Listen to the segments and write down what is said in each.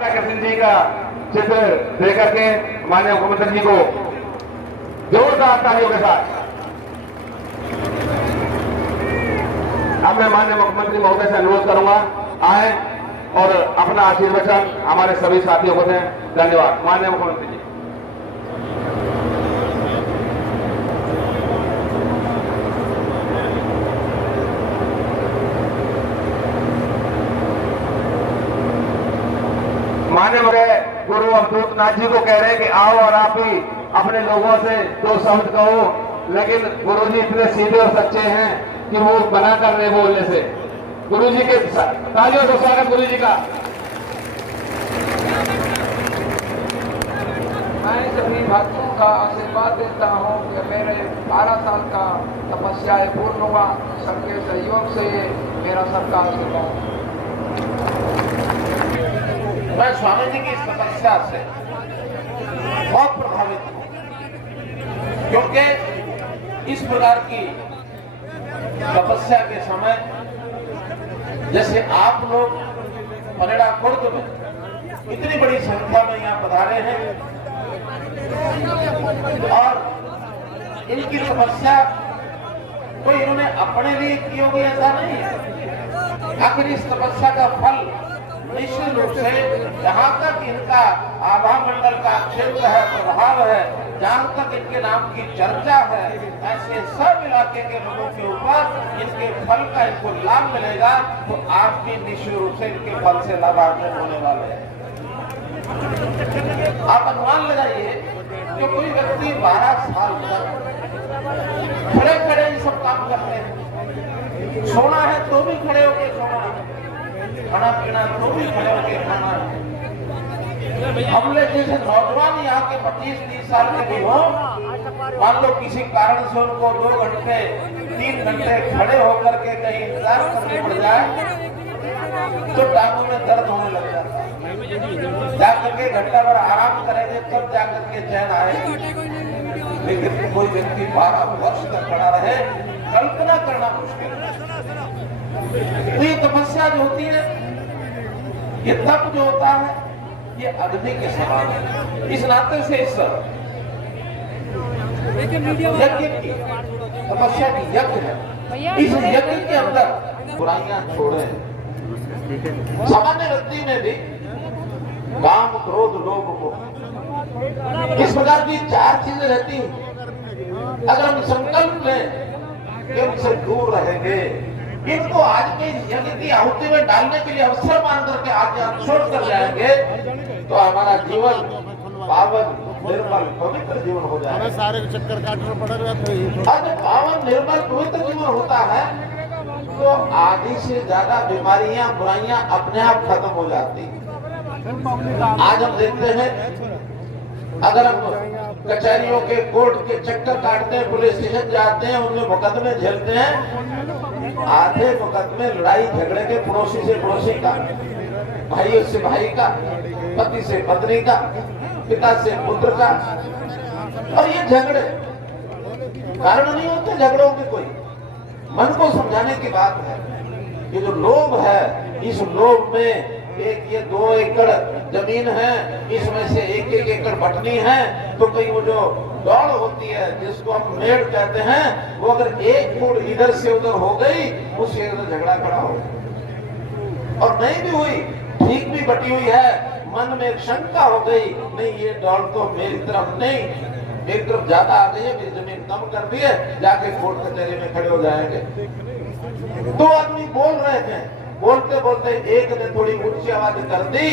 कृष्ण जी का चित्र देकर के माननीय मुख्यमंत्री जी को जोरदार तालियों के साथ अब मैं माननीय मुख्यमंत्री महोदय से अनुरोध करूंगा आए और अपना आशीर्वचन हमारे सभी साथियों को दें। धन्यवाद। माननीय मुख्यमंत्री जी। माननीय गुरु अवधूत नाथ जी को कह रहे हैं कि आओ और आप ही अपने लोगों से दो शब्द कहो, लेकिन गुरु जी इतने सीधे और सच्चे हैं कि वो मना कर रहे बोलने से। गुरु जी के तालियों से स्वागत गुरु जी का। मैं सभी भक्तों का आशीर्वाद देता हूँ कि मेरे 12 साल का तपस्या पूर्ण हुआ। सबके सहयोग से मेरा सबका आशीर्वाद। मैं स्वामी जी की इस तपस्या से बहुत प्रभावित हूँ, क्योंकि इस प्रकार की तपस्या के समय जैसे आप लोग पनेड़ा खुर्द में इतनी बड़ी संख्या में यहाँ पधारे हैं और इनकी तपस्या कोई इन्होंने अपने लिए की होगी ऐसा नहीं है। आखिर इस तपस्या का फल निश्चित रूप से जहाँ तक इनका आभा मंडल का क्षेत्र है, प्रभाव है, जहाँ तक इनके नाम की चर्चा है, ऐसे सब इलाके के लोगों के ऊपर इनके फल का इनको लाभ मिलेगा, तो आप भी निश्चित रूप से इनके फल से लाभान्वित होने वाले हैं। आप अनुमान लगाइए कि कोई व्यक्ति 12 साल तक खड़े खड़े ये सब काम करते हैं, सोना है तो भी खड़े होकर सोना, खाना पीना तो भी खड़े होकर खाना। हमने जैसे नौजवान यहाँ के 25-30 साल के भी हो, मान लो किसी कारण से उनको 2 घंटे 3 घंटे खड़े होकर के कहीं इंतजार करने पड़ जाए तो टांगों में दर्द होने लग जाता है। जाकर के घंटा भर आराम करेंगे तब जाकर के चैन आए। लेकिन कोई व्यक्ति 12 वर्ष तक खड़ा रहे, कल्पना करना मुश्किल है। तो ये तपस्या जो होती है, ये तप जो होता है, ये अग्नि के समान है। इस नाते से इस यज्ञ की तपस्या की यज्ञ है। इस यज्ञ के अंदर बुराइयां छोड़े। सामान्य व्यक्ति में भी काम, क्रोध, लोभ को इस प्रकार की 4 चीजें रहती हैं। अगर हम संकल्प लें कि उनसे दूर रहेंगे, इनको आज के यज्ञ की आहुति में डालने के लिए अवसर मान करके आगे हम छोड़ कर जाएंगे, तो हमारा जीवन पावन, निर्मल, पवित्र जीवन हो जाएगा। सारे चक्कर काटना पड़ेगा। जब पावन, निर्मल, पवित्र जीवन होता है तो आधी से ज्यादा बीमारियां, बुराइयां अपने आप खत्म हो जाती हैं। आज हम देखते हैं, अगर हम कचहरियों के, कोर्ट के चक्कर काटते हैं, पुलिस स्टेशन जाते हैं, उनमें मुकदमे झेलते हैं, आधे मुकदमे लड़ाई झगड़े के पड़ोसी से पड़ोसी का, भाई से भाई का, पति से पत्नी का, पिता से पुत्र का। और ये झगड़े कारण नहीं होते झगड़ों के, कोई मन को समझाने की बात है। ये जो लोभ है, इस लोभ में ये 2 एकड़ जमीन है, इसमें से 1-1 एकड़ बटनी है, तो कहीं वो जो दौड़ होती है जिसको हम मेड़ कहते हैं, वो अगर 1 फुट इधर से उधर हो गई, उससे इधर झगड़ा खड़ा हो। और नहीं भी हुई, ठीक भी बटी हुई है, मन में एक शंका हो गई, नहीं ये दौड़ तो मेरी तरफ नहीं, मेरी तरफ ज्यादा आ गई है, मेरी जमीन कम कर दी है, जाके कोर्ट कचहरी में खड़े हो जाएंगे। 2 आदमी बोल रहे हैं, बोलते बोलते एक ने थोड़ी ऊंची आवाज कर दी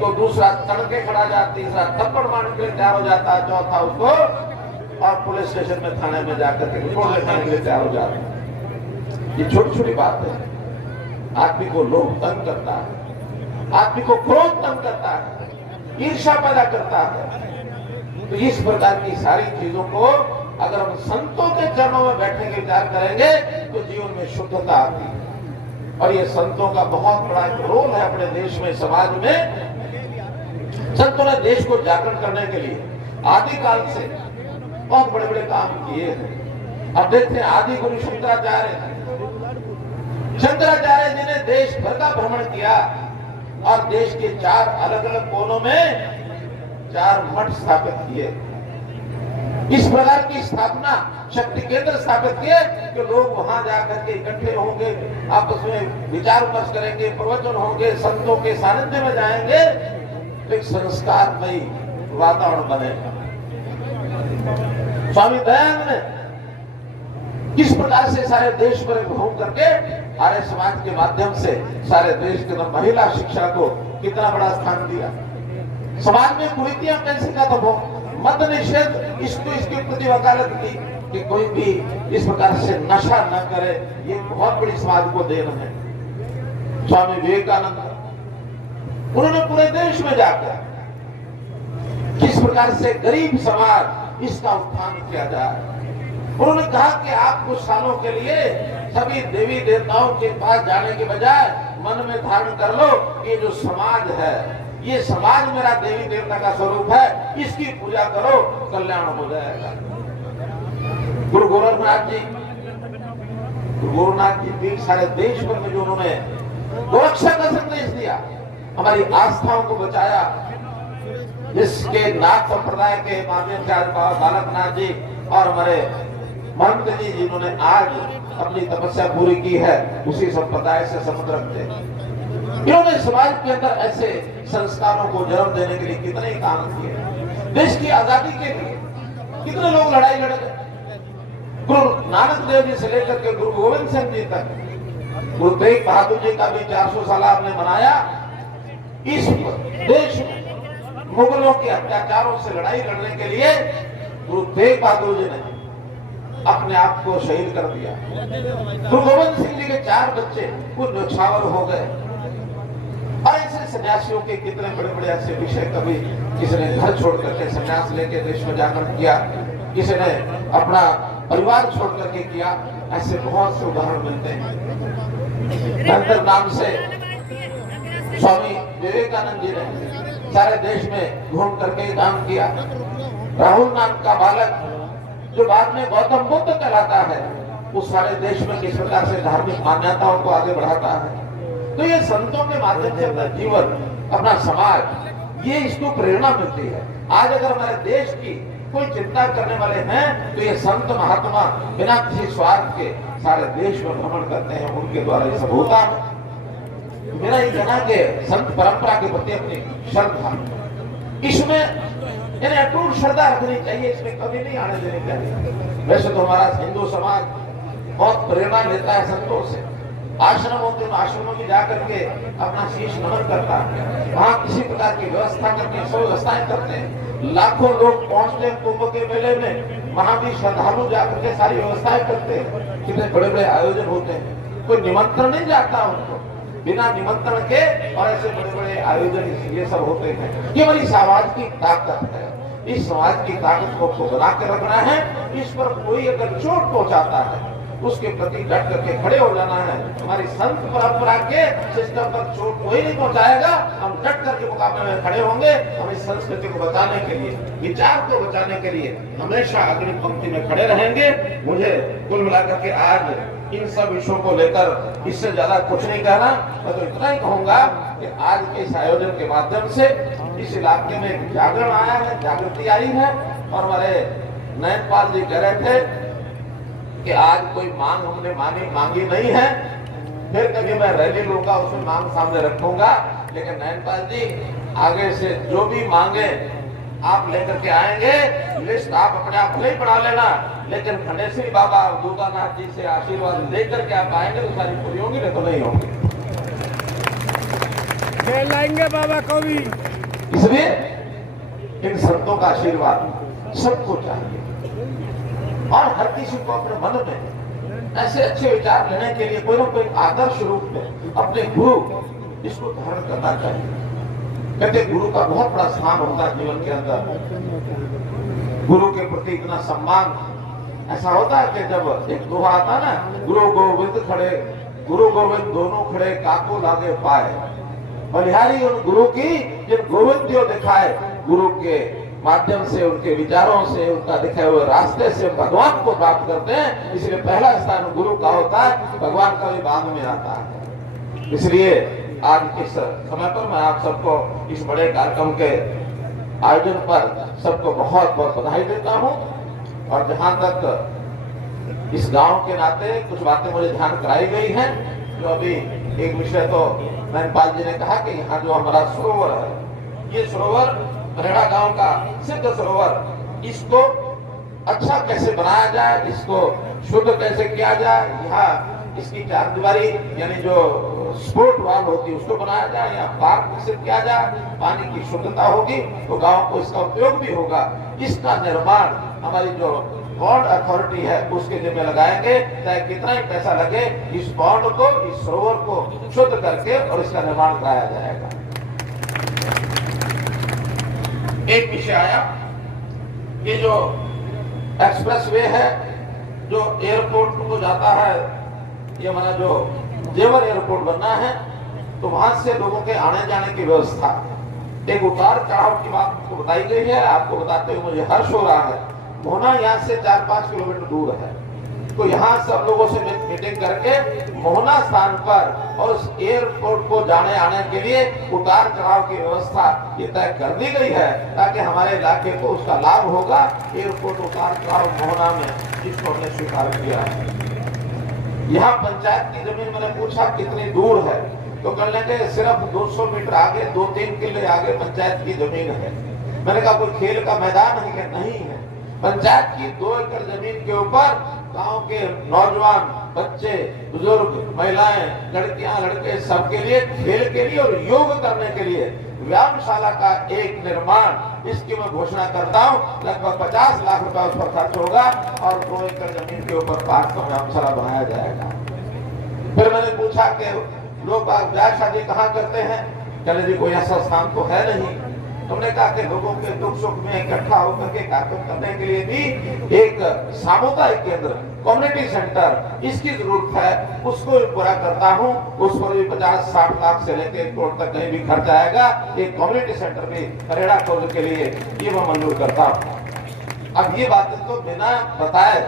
तो दूसरा तड़के खड़ा जाता, तीसरा थप्पड़ मारने के लिए तैयार हो जाता है, चौथा उसको और पुलिस स्टेशन में, थाने में जाकर के रिपोर्ट लिखाने के लिए तैयार हो जाता है। ये छोटी छोटी बात है। आदमी को लोभ तंग करता है, आदमी को क्रोध तंग करता है, ईर्ष्या पैदा करता है। तो इस प्रकार की सारी चीजों को अगर हम संतों के चरणों में बैठने के विचार करेंगे तो जीवन में शुद्धता आती है। और ये संतों का बहुत बड़ा रोल है अपने देश में, समाज में। संतों ने देश को जागरण करने के लिए आदिकाल से बहुत बड़े बड़े काम किए हैं। अब देखते हैं, आदि गुरु शंकराचार्य जी ने देश भर का भ्रमण किया, और देश के 4 अलग अलग कोनों में 4 मठ स्थापित किए। इस प्रकार की स्थापना, शक्ति केंद्र स्थापित किए कि लोग वहां जाकर के इकट्ठे होंगे, आपस में विचार विमर्श करेंगे, प्रवचन होंगे, संतों के सानिध्य में जाएंगे, एक संस्कारमयी वातावरण बनेगा। स्वामी दयानंद ने किस प्रकार से सारे देश पर घूम करके आर्य समाज के माध्यम से सारे देश के अंदर महिला शिक्षा को कितना बड़ा स्थान दिया, समाज में कुरीतियां कैसे खत्म हो, मद निषेध इसकी प्रति वकालत की कि कोई भी इस प्रकार से नशा न करे, ये बहुत बड़ी समाज को देन है। स्वामी विवेकानंद उन्होंने पूरे देश में जाकर किस प्रकार से गरीब समाज इसका उत्थान किया जाए, उन्होंने कहा कि आप कुछ सालों के लिए सभी देवी देवताओं के पास जाने के बजाय मन में धारण कर लो, ये जो समाज है, ये समाज मेरा देवी देवता का स्वरूप है, इसकी पूजा करो, कल्याण हो जाएगा। गुरु गोरखनाथ जी भी सारे देश भर में जो उन्होंने गोरक्षा का संदेश दिया, हमारी आस्थाओं को बचाया, जिसके नाथ संप्रदाय के माध्यम से आज बाबा बालकनाथ जी और हमारे महंत जी जिन्होंने आज अपनी तपस्या पूरी की है, उसी संप्रदाय से संबंध रखते हैं। इन्होंने समाज के अंदर ऐसे संस्कारों को जन्म देने के लिए कितने काम किए, देश की आजादी के लिए कितने लोग लड़ाई लड़ गए। गुरु नानक देव जी से लेकर के गुरु गोविंद सिंह जी तक, गुरु तेग बहादुर जी का भी 400 साल आपने मनाया। इस देश में मुगलों के अत्याचारों से लड़ाई लड़ने के लिए गुरु तेग बहादुर जी ने अपने आप को शहीद कर दिया। गुरु गोविंद सिंह जी के 4 बच्चे कुछ न्यौछावर हो गए। और ऐसे सन्यासियों के कितने बड़े बड़े ऐसे विषय, कभी किसी ने घर छोड़ करके सन्यास लेके देश में जाकर किया, किसी ने अपना परिवार छोड़ करके किया, ऐसे बहुत से उदाहरण मिलते हैं। अंतर नाम से स्वामी विवेकानंद जी ने सारे देश में घूम करके काम किया। राहुल नाम का बालक जो बाद में गौतम बुद्ध कहलाता है, उस सारे देश में किस प्रकार से धार्मिक मान्यताओं को आगे बढ़ाता है। तो ये संतों के माध्यम से अपना जीवन, अपना समाज, ये इसको प्रेरणा मिलती है। आज अगर हमारे देश की कोई चिंता करने वाले हैं तो ये संत महात्मा बिना किसी स्वार्थ के सारे देश में भ्रमण करते हैं, उनके द्वारा ये सब होता है। मेरा ये कहना कि संत परंपरा के प्रति अपनी श्रद्धा, इसमें इन्हें अटूट श्रद्धा रखनी चाहिए, इसमें कभी नहीं आने देनी चाहिए। वैसे तो हमारा हिंदू समाज बहुत प्रेरणा लेता है संतों से, आश्रम होते हैं, आश्रमों में जाकर के अपना शीश नमन करता है, वहां किसी प्रकार की व्यवस्था करके सब व्यवस्थाएं करते हैं। लाखों लोग पहुंचते हैं कुंभ के मेले में, वहां भी श्रद्धालु जाकर के सारी व्यवस्थाएं करते हैं। कितने बड़े बड़े आयोजन होते हैं, कोई निमंत्रण नहीं जाता उनको, बिना निमंत्रण के और ऐसे बड़े बड़े आयोजन ये सब होते हैं। ये बड़ी समाज की ताकत है, इस समाज की ताकत को बना के रखना है। इस पर कोई अगर चोट पहुंचाता है उसके प्रति डट करके खड़े हो जाना है। हमारी संत परंपरा के सिस्टम पर चोट कोई नहीं पहुंचाएगा, हम डट करके मुकाबले में खड़े होंगे। हम इस संस्कृति को बचाने के लिए, विचार को बचाने के लिए हमेशा अग्रिम पंक्ति में खड़े रहेंगे। मुझे कुल मिलाकर के आज इन सब विषयों को लेकर इससे ज्यादा कुछ नहीं कहना, मैं तो इतना ही कहूंगा कि आज के इस आयोजन के माध्यम से इस इलाके में जागरण आया है, जागृति आई है। और हमारे नयनपाल जी कह रहे थे कि आज कोई मांग हमने मांगी नहीं है, फिर कभी मैं रैली लूंगा उसमें मांग सामने रखूंगा। लेकिन नयनपाल जी आगे से जो भी मांगे आप लेकर के आएंगे, लिस्ट आप अपने आप नहीं बना लेना, लेकिन खंडेश्वरी बाबा दूतानाथ जी से आशीर्वाद लेकर के आप आएंगे तो सारी पूरी होंगी, नहीं तो नहीं होंगी। लाएंगे बाबा को भी, इसलिए इन संतों का आशीर्वाद सबको चाहिए और हर किसी को अपने मन में ऐसे अच्छे विचार लेने के लिए कोई ना कोई आदर्श रूप में अपने गुरु इसको धारण करना चाहिए। कहते गुरु का बहुत बड़ा स्थान होता है जीवन के अंदर, गुरु के प्रति इतना सम्मान। ऐसा होता है कि जब एक दोहा आता ना, गुरु गोविंद खड़े, गुरु गोविंद दोनों खड़े, काको लागे पाए, बलिहारी उन गुरु की जिन गोविंद जो दिखाए। गुरु के माध्यम से, उनके विचारों से, उनका दिखाए हुए रास्ते से भगवान को प्राप्त करते हैं। इसलिए पहला स्थान गुरु का होता है, भगवान का भी बाद में आता है। इसलिए आज इस समय पर मैं आप सबको इस बड़े कार्यक्रम के आयोजन पर सबको बहुत बहुत बधाई देता हूं। और जहां तक इस गांव के नाते कुछ बातें मुझे ध्यान कराई गई हैं, जो अभी एक विषय तो नैनपाल जी ने कहा कि यहाँ जो हमारा सरोवर है, ये सरोवर खरेड़ा गांव का सिद्ध सरोवर, इसको अच्छा कैसे बनाया जाए, इसको शुद्ध कैसे किया जाए, यहाँ इसकी चार दीवारी यानी जो स्पोर्ट वाल होती है उसको बनाया जाए या पार्क विकसित किया जाए, पानी की शुद्धता होगी तो गांव को इसका उपयोग भी होगा। इसका निर्माण हमारी जो बॉन्ड अथॉरिटी है उसके जिम्मे लगाएंगे, चाहे कितना ही पैसा लगे, इस बॉन्ड को, इस सरोवर को शुद्ध करके और इसका निर्माण कराया जाएगा। एक विषय आया, ये जो एक्सप्रेसवे है जो एयरपोर्ट को जाता है, ये हमारा जो जेवर एयरपोर्ट बनना है, तो वहां से लोगों के आने जाने की व्यवस्था, एक उतार चढ़ाव की बात को बताई गई है। आपको बताते हुए मुझे हर्ष हो रहा है, मोहना यहाँ से 4-5 किलोमीटर दूर है, तो यहाँ सब लोगों से मीटिंग करके मोहना स्थान पर और उस एयरपोर्ट को जाने आने के लिए उतार चढ़ाव की व्यवस्था ये तय कर दी गई है, ताकि हमारे इलाके को उसका लाभ होगा। एयरपोर्ट उतार चढ़ाव मोहना में इसको हमने स्वीकार किया है। यहाँ पंचायत की जमीन मैंने पूछा कितनी दूर है, तो कहने के सिर्फ 200 मीटर आगे, 2-3 किले आगे पंचायत की जमीन है। मैंने कहा कोई खेल का मैदान है कि नहीं है। पंचायत की 2 एकड़ जमीन के ऊपर गांव के नौजवान, बच्चे, बुजुर्ग, महिलाएं, लड़कियां, लड़के सबके लिए खेल के लिए और योग करने के लिए व्यायामशाला का एक निर्माण, इसकी मैं घोषणा करता हूं। लगभग 50 लाख रुपए उस पर खर्च होगा और 2 एकड़ जमीन के ऊपर 5 का व्यायामशाला बनाया जाएगा। फिर मैंने पूछा कि लोग ब्याह शादी कहाँ करते हैं, कहने जी कोई ऐसा स्थान तो है नहीं। तुमने कहा कि लोगों के दुख सुख में इकट्ठा होकर के कार्यक्रम करने के लिए भी एक सामुदायिक केंद्र, कम्युनिटी सेंटर, इसकी जरूरत है। उसको भी पूरा करता हूं, उस पर भी 50-60 लाख से लेकर 1 करोड़ तक कहीं भी खर्च आएगा। एक कम्युनिटी सेंटर भी खरेड़ा खोज के लिए ये मैं मंजूर करता हूँ। अब ये बातें तो बिना बताए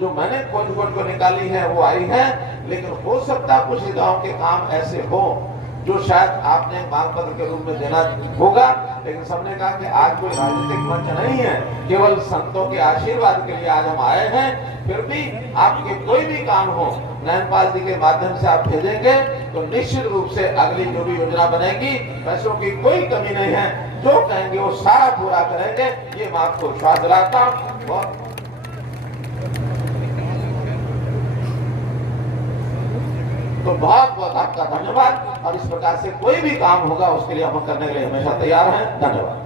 जो मैंने खोज को निकाली है वो आई है, लेकिन हो सकता कुछ गाँव के काम ऐसे हो जो शायद आपने मांग पत्र के रूप में देना होगा। लेकिन सबने कहा कि आज कोई राजनीतिक मंच नहीं है, केवल संतों के आशीर्वाद के लिए आज हम आए हैं। फिर भी आपके कोई भी काम हो, नैनपाल जी के माध्यम से आप भेजेंगे तो निश्चित रूप से अगली जो भी योजना बनेगी, पैसों की कोई कमी नहीं है। जो कहेंगे वो सारा पूरा करेंगे, ये मैं आपको विश्वास दिलाता हूँ। तो बहुत बहुत आपका धन्यवाद। और इस प्रकार से कोई भी काम होगा उसके लिए हम करने के लिए हमेशा तैयार हैं। धन्यवाद।